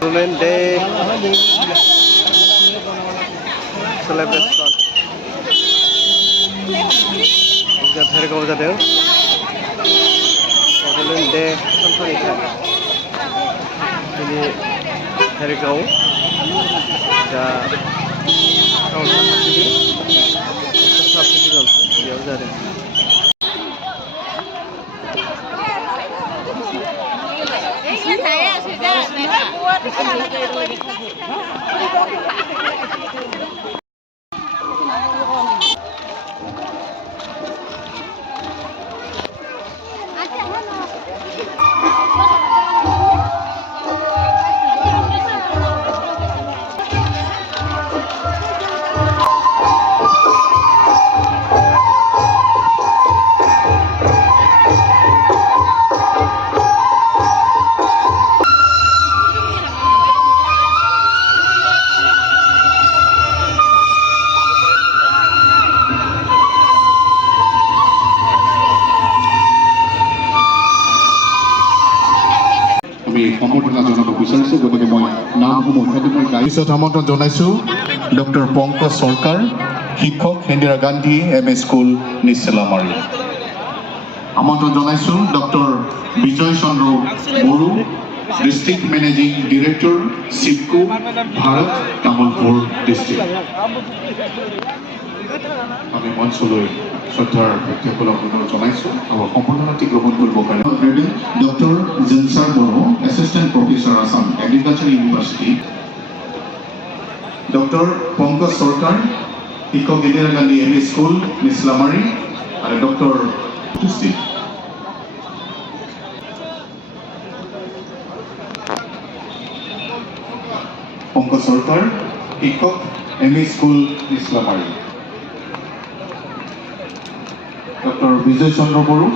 Women Day celebration. Juga hari kau jadi, Women Day sampai ini. Ini hari kau, dah kau sampai kan, dia jadi. Saya sudah buat সম্বৰ্ধনা জনাব বিচাৰিছোঁ গতিকে মই নামসমূহ পিছত আমন্ত্ৰণ জনাইছোঁ ডক্টৰ পংকজ চৰকাৰ শিক্ষক ইন্দিৰা গান্ধী এম.এ. স্কুল নিচলামাৰী আমন্ত্ৰণ জনাইছোঁ doctor Bijay Chandra Boro district managing director চিডকো ভাৰত তামোলপুৰ ডিষ্ট্ৰিক্ট আমি মঞ্চলৈ শ্ৰদ্ধাৰ ব্যক্তিসকলক অনুৰোধ জনাইছোঁ আৰু সম্বৰ্ধনাটি গ্ৰহণ কৰিবৰ কাৰণে doctor Jinsar Boro assistant professor Assam agriculture university doctor Pankaj Sarkar শিক্ষক ইন্দিৰা গান্ধী এম.এ. স্কুল নিচলামাৰী আৰু ডক্টৰ ডিষ্ট্ৰিক্ট পংকজ চৰকাৰ শিক্ষক M A. School Nichlamari doctor Bijay Chandra Bodo